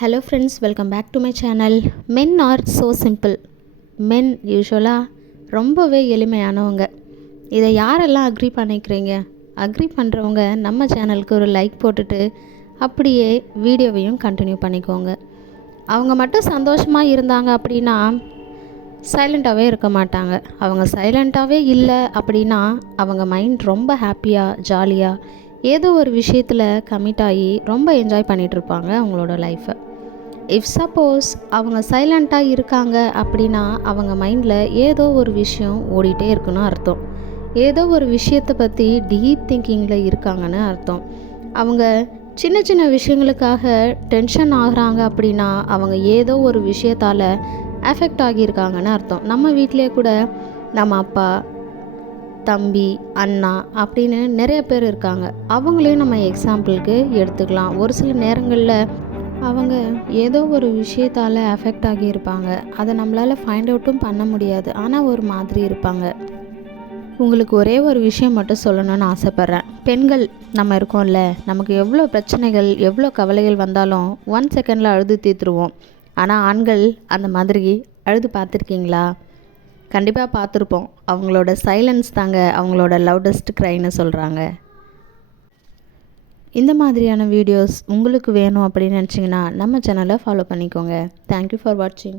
Hello friends, welcome back to my channel. Men are so simple. Men யூஸ்வலாக ரொம்பவே எளிமையானவங்க. இதை யாரெல்லாம் அக்ரி பண்ணிக்கிறீங்க? அக்ரி பண்ணுறவங்க நம்ம சேனலுக்கு ஒரு லைக் போட்டுட்டு அப்படியே வீடியோவையும் கண்டினியூ பண்ணிக்கோங்க. அவங்க மட்டும் சந்தோஷமாக இருந்தாங்க அப்படின்னா சைலண்ட்டாகவே இருக்க மாட்டாங்க. அவங்க சைலண்ட்டாகவே இல்லை அப்படின்னா அவங்க மைண்ட் ரொம்ப ஹாப்பியாக ஜாலியாக ஏதோ ஒரு விஷயத்தில் கமிட் ஆகி ரொம்ப என்ஜாய் பண்ணிகிட்ருப்பாங்க அவங்களோட லைஃப்பை. இஃப் சப்போஸ் அவங்க சைலண்ட்டாக இருக்காங்க அப்படின்னா அவங்க மைண்டில் ஏதோ ஒரு விஷயம் ஓடிட்டே இருக்குன்னு அர்த்தம். ஏதோ ஒரு விஷயத்தை பற்றி டீப் திங்கிங்கில் இருக்காங்கன்னு அர்த்தம். அவங்க சின்ன சின்ன விஷயங்களுக்காக டென்ஷன் ஆகுறாங்க அப்படின்னா அவங்க ஏதோ ஒரு விஷயத்தால் அஃபெக்ட் ஆகியிருக்காங்கன்னு அர்த்தம். நம்ம வீட்டிலே கூட நம்ம அப்பா, தம்பி, அண்ணா அப்படின்னு நிறைய பேர் இருக்காங்க. அவங்களையும் நம்ம எக்ஸாம்பிளுக்கு எடுத்துக்கலாம். ஒரு சில நேரங்களில் அவங்க ஏதோ ஒரு விஷயத்தால் அஃபெக்ட் ஆகியிருப்பாங்க. அதை நம்மளால் ஃபைண்ட் அவுட்டும் பண்ண முடியாது. ஆனால் ஒரு மாதிரி இருப்பாங்க. உங்களுக்கு ஒரே ஒரு விஷயம் மட்டும் சொல்லணும்னு ஆசைப்பட்றேன். பெண்கள் நம்ம இருக்கோம்ல, நமக்கு எவ்வளோ பிரச்சனைகள் எவ்வளோ கவலைகள் வந்தாலும் 1 செகண்டில் அழுது தீர்த்துருவோம். ஆனால் ஆண்கள் அந்த மாதிரி அழுது பார்த்துருக்கீங்களா? கண்டிப்பாக பார்த்துருப்போம். அவங்களோட சைலன்ஸ் தாங்க அவங்களோட லவுடஸ்ட் க்ரைன்னு சொல்கிறாங்க. இந்த மாதிரியான வீடியோஸ் உங்களுக்கு வேணும் அப்படின்னு நினச்சிங்கன்னா நம்ம சேனலை ஃபாலோ பண்ணிக்கோங்க. தேங்க்யூ ஃபார் வாட்சிங்.